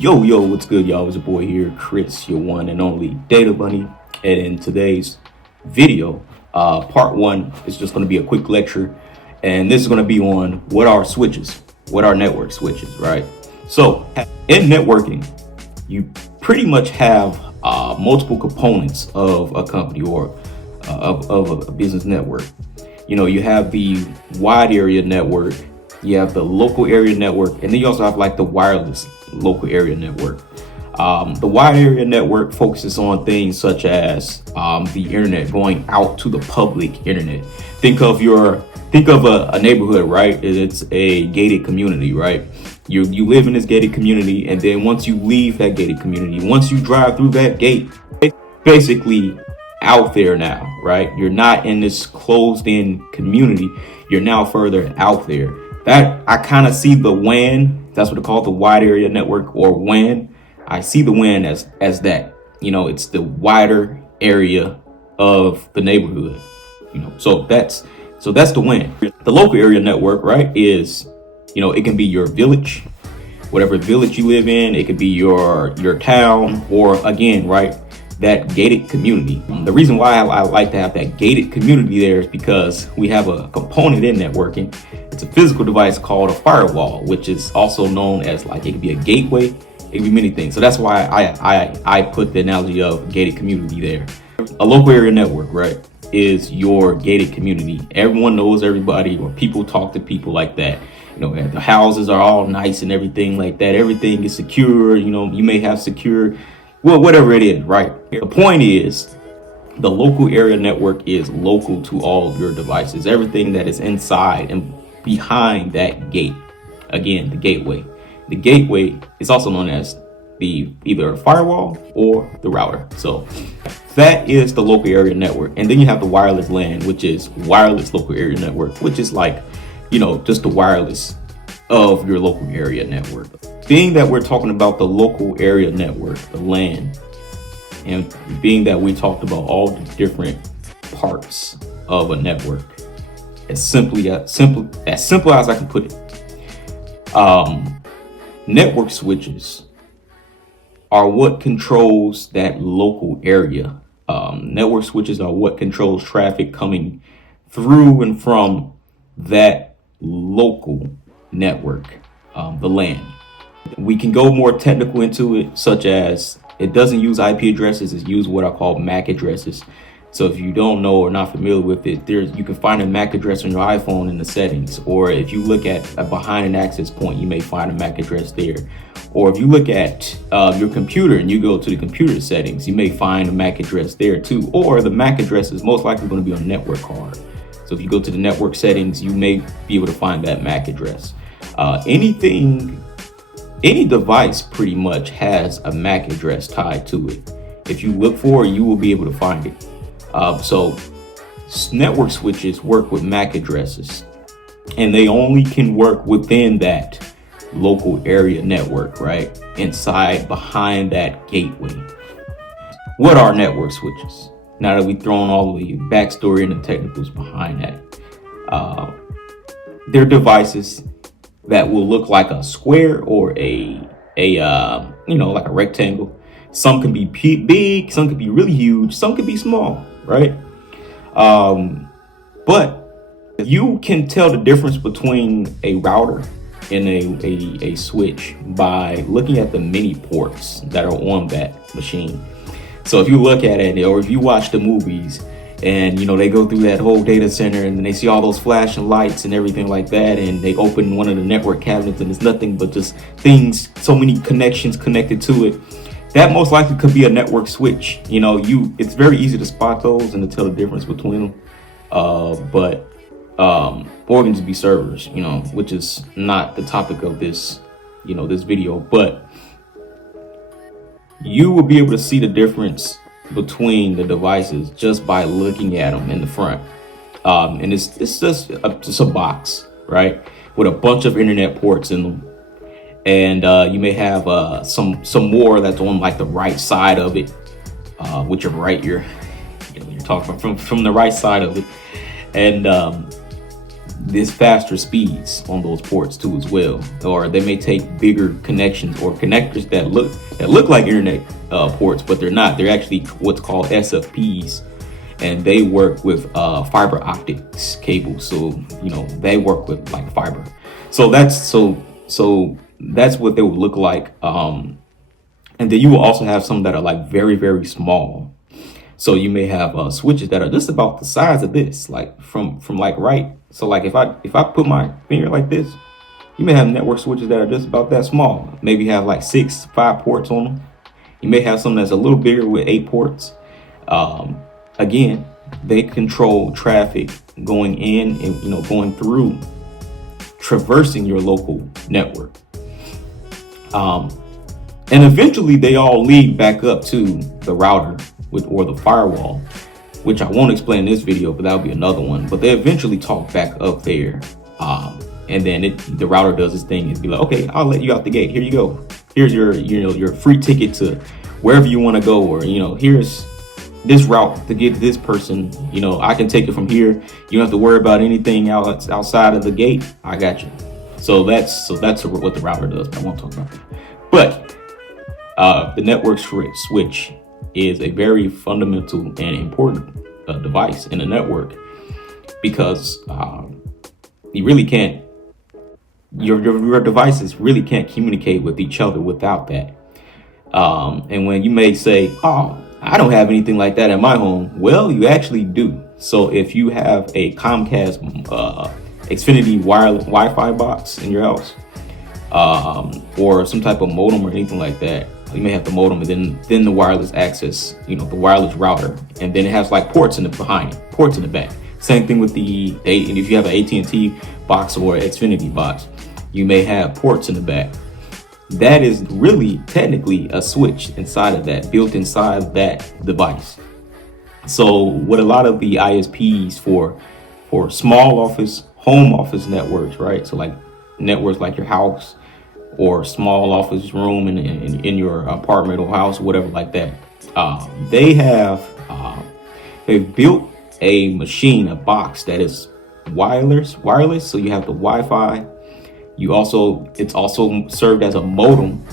Yo, what's good, y'all? It's your boy here, Chris, your one and only Data Bunny. And in today's video, part one is just going to be a quick lecture. And this is going to be on what are switches, what are network switches, right? So in networking, you pretty much have multiple components of a company or of a business network. You know, you have the wide area network, you have the local area network, and then you also have like the wireless local area network. The wide area network focuses on things such as the internet going out to the public internet. Think of a neighborhood, right? It's a gated community, right? You live in this gated community, and then once you leave that gated community, once you drive through that gate, it's basically out there now, right? You're not in this closed in community. You're now further out there. That I kind of see the WAN, that's what they call the wide area network, or WAN. I see the WAN as that, you know, it's the wider area of the neighborhood, you know, so that's the WAN. The local area network, right, is, you know, it can be your village, whatever village you live in. It could be your town, or again, right, that gated community. The reason why I like to have that gated community there is because we have a component in networking. It's a physical device called a firewall, which is also known as, like, it could be a gateway, it could be many things. So that's why I put the analogy of gated community there. A local area network, right, is your gated community. Everyone knows everybody, or people talk to people like that. You know, the houses are all nice and everything like that. Everything is secure. You know, you may have secure, well, whatever it is, right? The point is, the local area network is local to all of your devices. Everything that is inside and behind that gate. Again, the gateway. The gateway is also known as the either firewall or the router. So that is the local area network. And then you have the wireless LAN, which is wireless local area network, which is like, you know, just the wireless of your local area network. Being that we're talking about the local area network, the LAN, and being that we talked about all the different parts of a network, as simple as I can put it, network switches are what controls that local area. Network switches are what controls traffic coming through and from that local network, the LAN. We can go more technical into it, such as it doesn't use IP addresses, it uses what I call MAC addresses. So if you don't know or not familiar with it, you can find a MAC address on your iPhone in the settings, or if you look at behind an access point, you may find a MAC address there. Or if you look at your computer and you go to the computer settings, you may find a MAC address there too. Or the MAC address is most likely going to be on a network card. So if you go to the network settings, you may be able to find that MAC address. Any device pretty much has a MAC address tied to it. If you look for it, you will be able to find it. So network switches work with MAC addresses, and they only can work within that local area network, right? Inside, behind that gateway. What are network switches? Now that we've thrown all the backstory and the technicals behind that, they're devices that will look like a square or a like a rectangle. Some can be big, some can be really huge, some can be small, right? But you can tell the difference between a router and a switch by looking at the many ports that are on that machine. So if you look at it, or if you watch the movies, and, you know, they go through that whole data center and then they see all those flashing lights and everything like that, and they open one of the network cabinets and it's nothing but just things, so many connections connected to it. That most likely could be a network switch. You know, it's very easy to spot those and to tell the difference between them. Or can just be servers, you know, which is not the topic of this, you know, this video, but you will be able to see the difference between the devices just by looking at them in the front. And it's just a box, right, with a bunch of internet ports in them. And you may have some more that's on like the right side of it, which are you're talking from the right side of it. And this faster speeds on those ports too as well. Or they may take bigger connections or connectors that look like internet ports, but they're not. They're actually what's called SFPs, and they work with fiber optics cables. So they work with like fiber. So that's what they would look like. And then you will also have some that are like very, very small. So you may have switches that are just about the size of this, like from like right. So like if I put my finger like this, you may have network switches that are just about that small. Maybe have like 5 ports on them. You may have some that's a little bigger with 8 ports. Again, they control traffic going in and going through, traversing your local network. And eventually they all lead back up to the router or the firewall, which I won't explain in this video, but that'll be another one. But they eventually talk back up there. And then the router does its thing and be like, okay, I'll let you out the gate. Here you go. Here's your free ticket to wherever you want to go, or here's this route to get to this person. I can take it from here. You don't have to worry about anything outside of the gate. I got you. So that's what the router does. I won't talk about that. But the network switch is a very fundamental and important device in a network, because you really can't. Your devices really can't communicate with each other without that. And when you may say, "Oh, I don't have anything like that in my home," well, you actually do. So if you have a Comcast Xfinity wireless Wi-Fi box in your house, or some type of modem or anything like that, you may have the modem and then the wireless access, the wireless router, and then it has like ports in the back. Same thing with and if you have an AT&T box or Xfinity box, you may have ports in the back. That is really technically a switch inside of that, built inside that device. So what a lot of the ISPs for small office, home office networks, right? So like networks like your house or small office room in your apartment or house, whatever like that. They've built a machine, a box that is wireless. So you have the Wi-Fi. It's also served as a modem,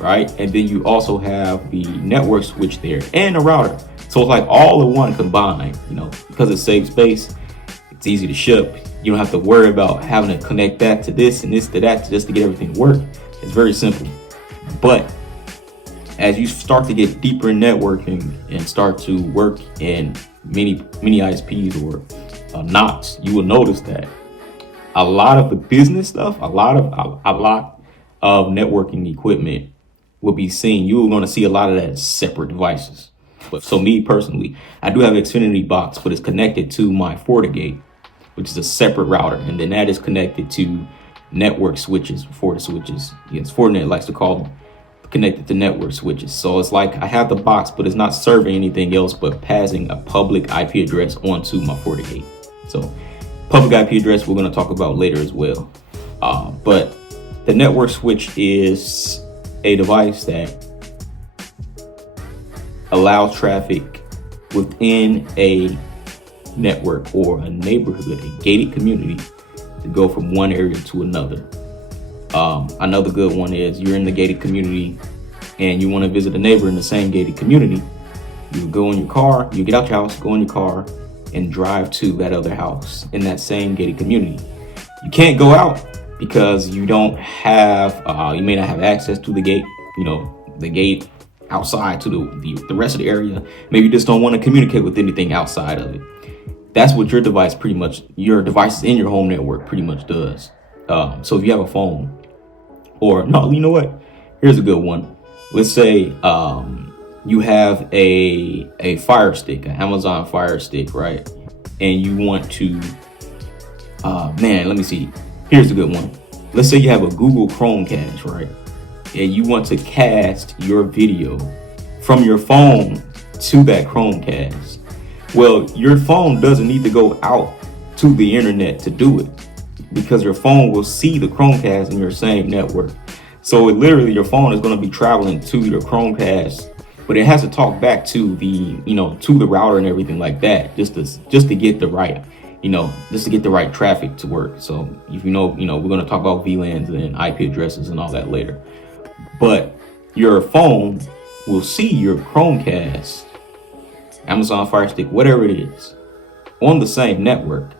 right? And then you also have the network switch there and a router. So it's like all in one combined, because it saves space. It's easy to ship. You don't have to worry about having to connect that to this and this to that just to get everything to work. It's very simple. But as you start to get deeper in networking and start to work in many ISPs or NOCs, you will notice that a lot of the business stuff, a lot of networking equipment will be seen. You're going to see a lot of that as separate devices. But so me personally, I do have an Xfinity box, but it's connected to my FortiGate, which is a separate router, and then that is connected to network switches, Forti switches. Yes, Fortinet likes to call them, connected to network switches. So it's like I have the box, but it's not serving anything else but passing a public IP address onto my FortiGate. So public IP address we're going to talk about later as well. But the network switch is a device that allows traffic within a network or a neighborhood, a gated community, to go from one area to another. Another good one is you're in the gated community and you want to visit a neighbor in the same gated community. You go in your car, you get out your house, go in your car and drive to that other house in that same gated community. You can't go out because you don't have, you may not have access to the gate, the gate outside to the rest of the area. Maybe you just don't want to communicate with anything outside of it. That's what your device in your home network pretty much does. So if you have a phone, or no, you know what? Here's a good one. Let's say you have a Fire Stick, an Amazon Fire Stick, right? And you want to, let me see. Here's a good one. Let's say you have a Google Chromecast, right? And you want to cast your video from your phone to that Chromecast. Well, your phone doesn't need to go out to the internet to do it, because your phone will see the Chromecast in your same network. So literally your phone is going to be traveling to your Chromecast, but it has to talk back to the router and everything like that, just to get the right just to get the right traffic to work. So if we're going to talk about VLANs and IP addresses and all that later. But your phone will see your Chromecast, Amazon Fire Stick, whatever it is, on the same network.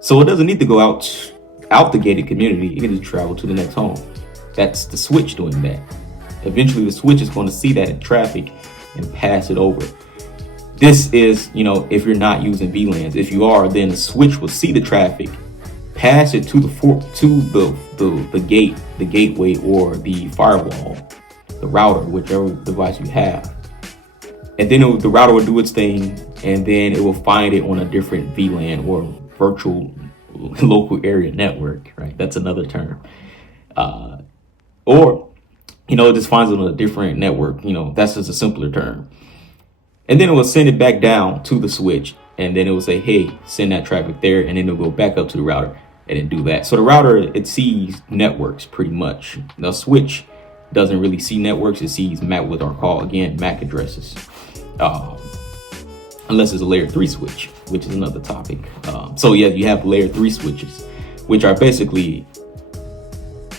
So it doesn't need to go out the gated community. It can just travel to the next home. That's the switch doing that. Eventually the switch is going to see that in traffic and pass it over. This is, if you're not using VLANs. If you are, then the switch will see the traffic, pass it to the gateway or the firewall, the router, whichever device you have. And then the router will do its thing, and then it will find it on a different VLAN or virtual local area network, right? That's another term. Or, it just finds it on a different network. That's just a simpler term. And then it will send it back down to the switch, and then it will say, hey, send that traffic there, and then it'll go back up to the router and then do that. So the router, it sees networks pretty much. The switch doesn't really see networks. It sees what are called, again, MAC addresses. Unless it's a layer 3 switch, which is another topic. So yeah, you have layer 3 switches, which are basically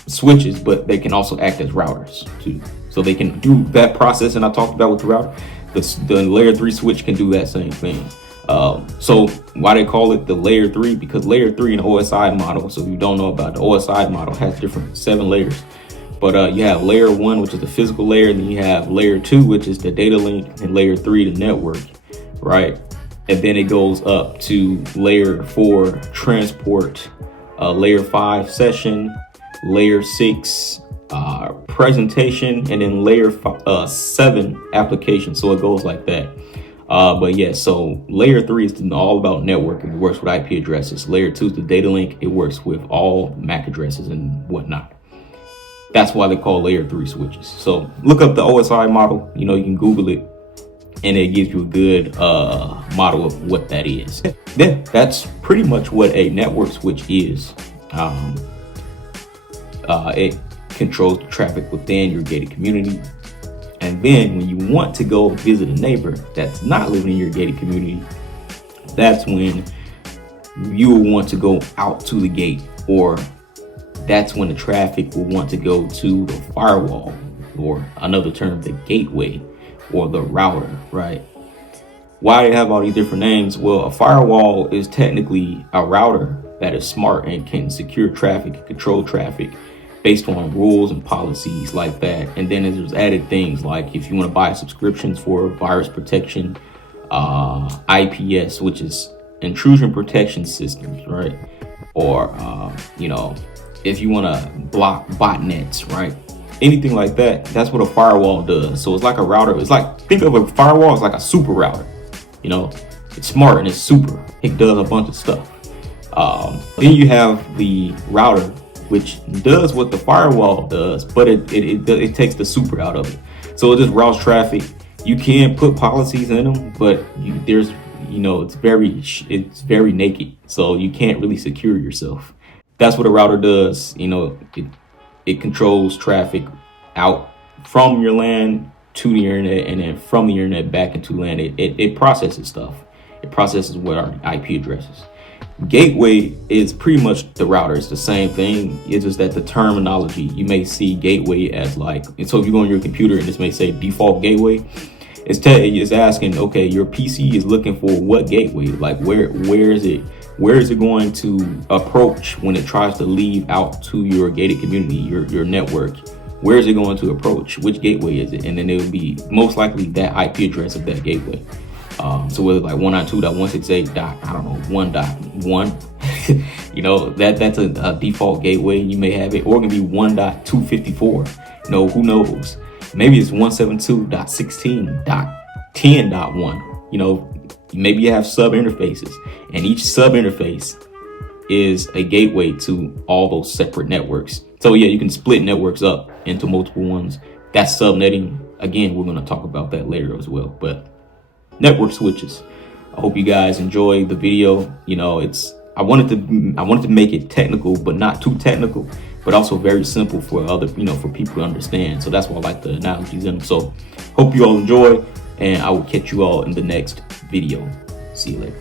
switches, but they can also act as routers too. So they can do that process and I talked about with the router. The layer 3 switch can do that same thing. So why they call it the layer 3? Because layer 3 in the OSI model, so if you don't know about the OSI model, has different 7 layers. But you have layer 1, which is the physical layer, and then you have layer 2, which is the data link, and layer 3, the network, right? And then it goes up to layer 4, transport, layer 5, session, layer 6, presentation, and then layer 7, application. So it goes like that. But yeah, so layer 3 is all about networking. It works with IP addresses. Layer 2 is the data link. It works with all MAC addresses and whatnot. That's why they call layer 3 switches. So look up the OSI model. You can Google it, and it gives you a good model of what that is. Yeah, that's pretty much what a network switch is. It controls the traffic within your gated community. And then when you want to go visit a neighbor that's not living in your gated community, that's when you will want to go out to the gate, or that's when the traffic will want to go to the firewall, or another term, the gateway or the router, right? Why do they have all these different names? Well, a firewall is technically a router that is smart and can secure traffic and control traffic based on rules and policies like that. And then there's added things like if you want to buy subscriptions for virus protection, IPS, which is intrusion protection systems, right? Or, if you want to block botnets, right? Anything like that, that's what a firewall does. So it's like a router. It's like, think of a firewall as like a super router. It's smart and it's super. It does a bunch of stuff. Then you have the router, which does what the firewall does, but it takes the super out of it. So it just routes traffic. You can put policies in them, but it's very naked. So you can't really secure yourself. That's what a router does. It controls traffic out from your LAN to the internet, and then from the internet back into LAN. It processes stuff. It processes what are IP addresses. Gateway is pretty much the router. It's the same thing. It's just that the terminology, you may see gateway as like, and so if you go on your computer and this may say default gateway, it's asking, okay, your PC is looking for what gateway, like where is it going to approach when it tries to leave out to your gated community, your network? Where is it going to approach? Which gateway is it? And then it will be most likely that IP address of that gateway. So whether like 192.168.1.1, that's a default gateway. You may have it, or it can be 1.254. Who knows? Maybe it's 172.16.10.1. Maybe you have sub interfaces, and each sub interface is a gateway to all those separate networks. So yeah, you can split networks up into multiple ones. That's subnetting. Again, we're going to talk about that later as well. But network switches. I hope you guys enjoy the video. I wanted to make it technical, but not too technical, but also very simple for for people to understand. So that's why I like the analogies in them. So hope you all enjoy, and I will catch you all in the next video. See you later.